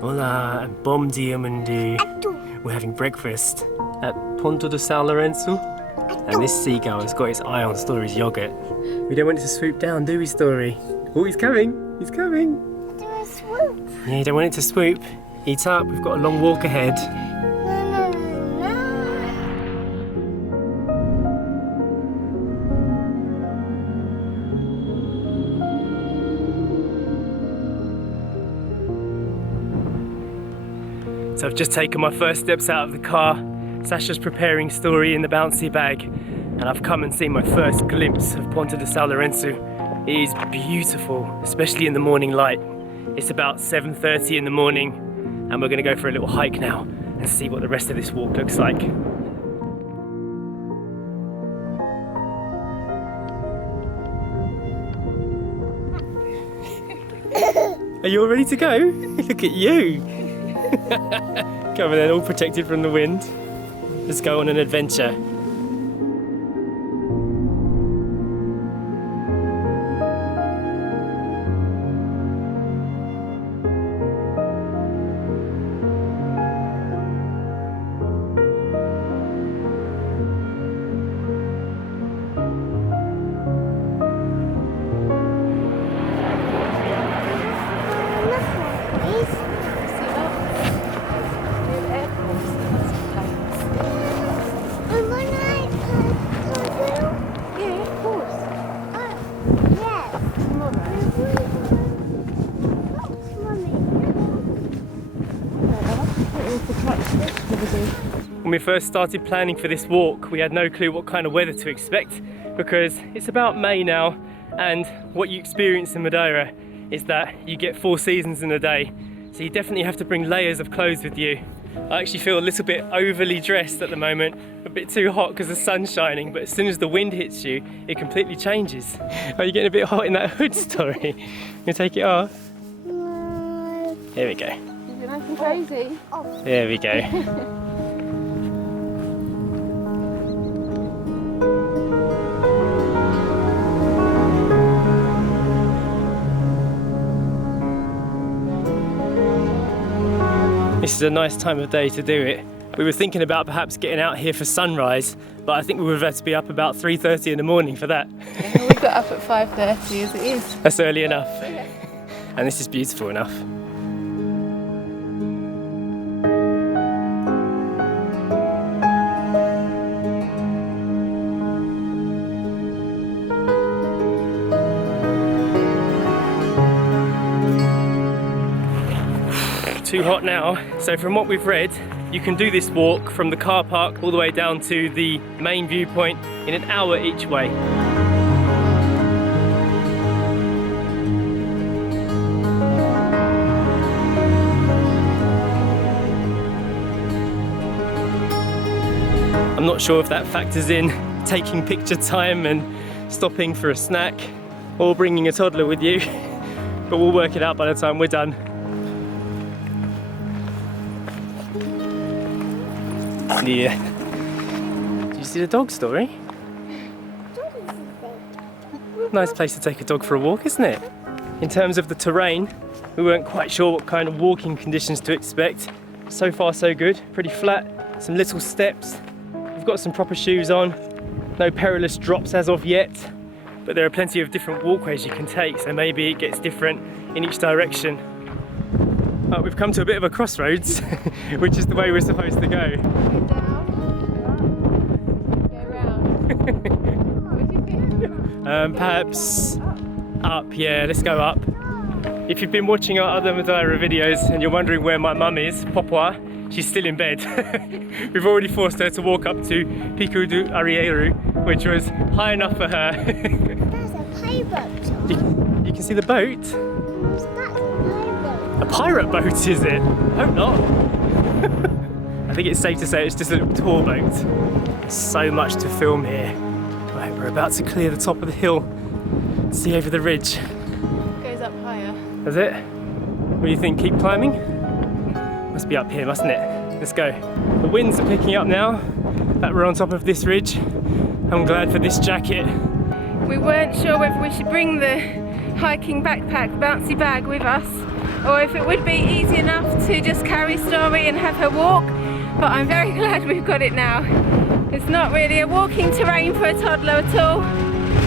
Hola, bom dia, mundo. We're having breakfast at Ponta de São Lourenço, and this seagull has got his eye on Story's yogurt. We don't want it to swoop down, do we, Story? Oh, he's coming! He's coming! Do a swoop. Yeah, you don't want it to swoop. Eat up, we've got a long walk ahead. So I've just taken my first steps out of the car. Sacha's preparing Story in the bouncy bag, and I've come and seen my first glimpse of Ponta de São Lourenço. It is beautiful, especially in the morning light. It's about 7:30 in the morning, and we're gonna go for a little hike now and see what the rest of this walk looks like. Are you all ready to go? Look at you! Coming in all protected from the wind. Let's go on an adventure. When we first started planning for this walk, we had no clue what kind of weather to expect, because it's about May now, and what you experience in Madeira is that you get 4 seasons in a day, so you definitely have to bring layers of clothes with you. I actually feel a little bit overly dressed at the moment, a bit too hot because the sun's shining, but as soon as the wind hits you, it completely changes. Are you getting a bit hot in that hood, Story? You take it off? No. Here we go. Is it nice and cozy? There we go. This is a nice time of day to do it. We were thinking about perhaps getting out here for sunrise, but I think we would have had to be up about 3:30 in the morning for that. Yeah, we got up at 5:30 as it is. That's early enough. And this is beautiful enough. Too hot now. So from what we've read, you can do this walk from the car park all the way down to the main viewpoint in an hour each way. I'm not sure if that factors in taking picture time and stopping for a snack or bringing a toddler with you, but we'll work it out by the time we're done. Yeah. Did you see the dog, Story? Nice place to take a dog for a walk, isn't it? In terms of the terrain, we weren't quite sure what kind of walking conditions to expect. So far so good, pretty flat, some little steps. We've got some proper shoes on, no perilous drops as of yet, but there are plenty of different walkways you can take, so maybe it gets different in each direction. We've come to a bit of a crossroads, which is the way we're supposed to go. Perhaps up, yeah, let's go up. If you've been watching our other Madeira videos and you're wondering where my mum is, Popua, she's still in bed. We've already forced her to walk up to Pico do Arieiro, which was high enough for her. There's a pirate. You can see the boat? That's a pirate. A pirate boat, is it? Hope not. I think it's safe to say it's just a little tour boat. There's so much to film here. Right, we're about to clear the top of the hill, see over the ridge. It goes up higher. Does it? What do you think? Keep climbing? Must be up here, mustn't it? Let's go. The winds are picking up now that we're on top of this ridge. I'm glad for this jacket. We weren't sure whether we should bring the hiking backpack, bouncy bag with us, or if it would be easy enough to just carry Story and have her walk, but I'm very glad we've got it now. It's not really a walking terrain for a toddler at all.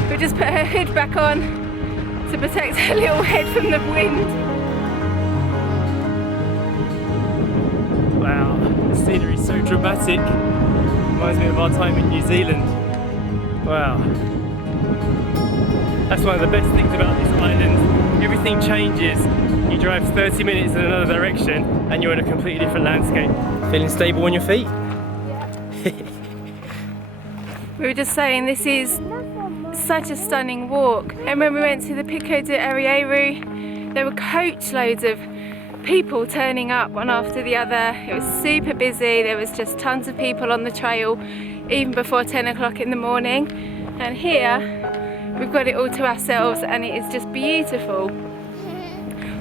We'll just put her hood back on to protect her little head from the wind. Wow, the scenery is so dramatic. Reminds me of our time in New Zealand. Wow. That's one of the best things about this island. Everything changes. You drive 30 minutes in another direction and you're in a completely different landscape. Feeling stable on your feet? We were just saying this is such a stunning walk, and when we went to the Pico de Arieiro there were coach loads of people turning up one after the other. It was super busy, there was just tons of people on the trail even before 10 o'clock in the morning, and here we've got it all to ourselves and it is just beautiful.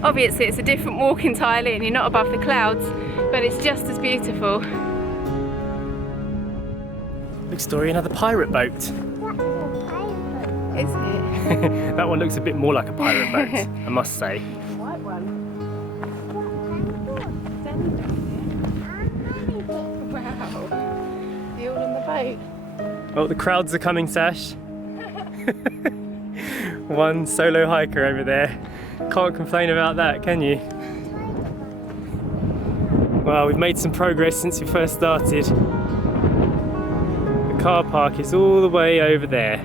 Obviously it's a different walk entirely and you're not above the clouds, but it's just as beautiful. Look, Story, another pirate boat. That's a pirate. Is it? That one looks a bit more like a pirate boat, I must say. White one. Wow. You all on the boat? Oh, the crowds are coming, Sash. One solo hiker over there. Can't complain about that, can you? Well, we've made some progress since we first started. The car park is all the way over there.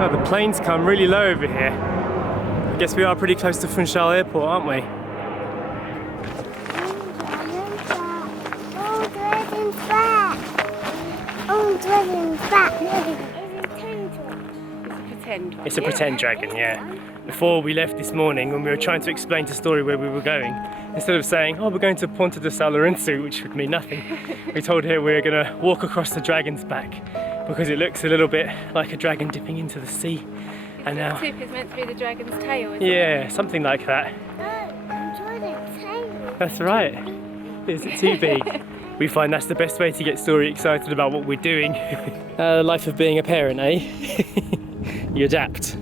Oh, the planes come really low over here. I guess we are pretty close to Funchal Airport, aren't we? Oh, dragon's back. Oh, dragon's back. Pretend one. It's a pretend dragon, yeah. Before we left this morning, when we were trying to explain to Story where we were going, instead of saying, oh, we're going to Ponta de São Lourenço, which would mean nothing, we told her we were going to walk across the dragon's back because it looks a little bit like a dragon dipping into the sea. And now, The tip is meant to be the dragon's tail, isn't it? yeah, something like that. Dragon's tail. That's right. Is it too big? We find that's the best way to get Story excited about what we're doing. The life of being a parent, eh? You adapt.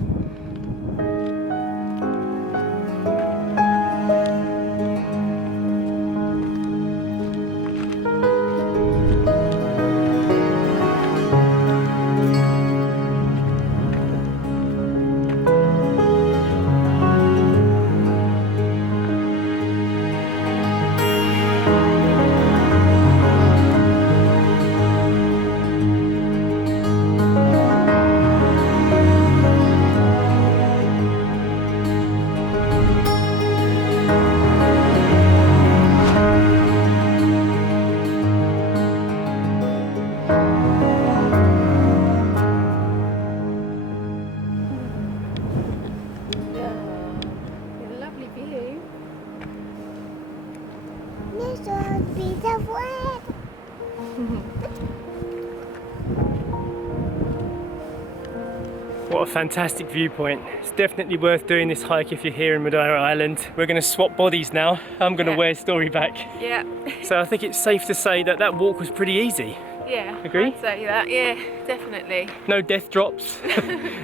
What a fantastic viewpoint. It's definitely worth doing this hike if you're here in Madeira Island. We're going to swap bodies now. I'm going to wear Story back. Yeah. So I think it's safe to say that that walk was pretty easy. Yeah. Agree? I'd say that. Yeah, definitely. No death drops.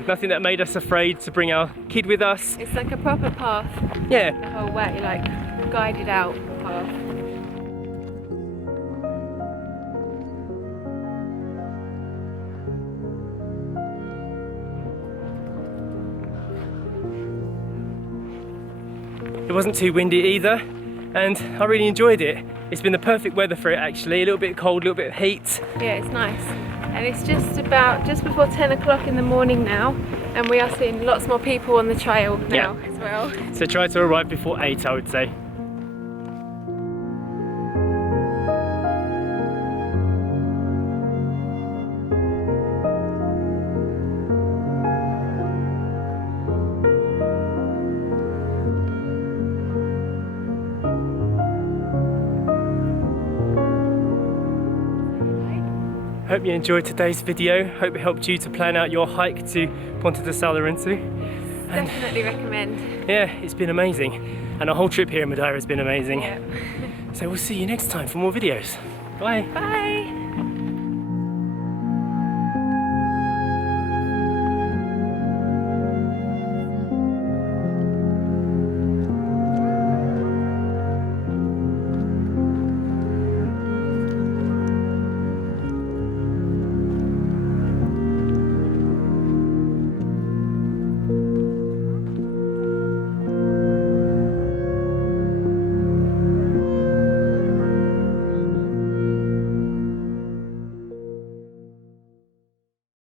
Nothing that made us afraid to bring our kid with us. It's like a proper path Yeah. the whole way, like guided out path. It wasn't too windy either, and I really enjoyed it. It's been the perfect weather for it actually. A little bit cold, a little bit of heat. Yeah, it's nice. And it's just before 10 o'clock in the morning now, and we are seeing lots more people on the trail now as well. So try to arrive before 8, I would say. Hope you enjoyed today's video. Hope it helped you to plan out your hike to Ponta de São Lourenço. And Definitely recommend. yeah, it's been amazing. And our whole trip here in Madeira has been amazing. Yeah. So we'll see you next time for more videos. Bye. Bye.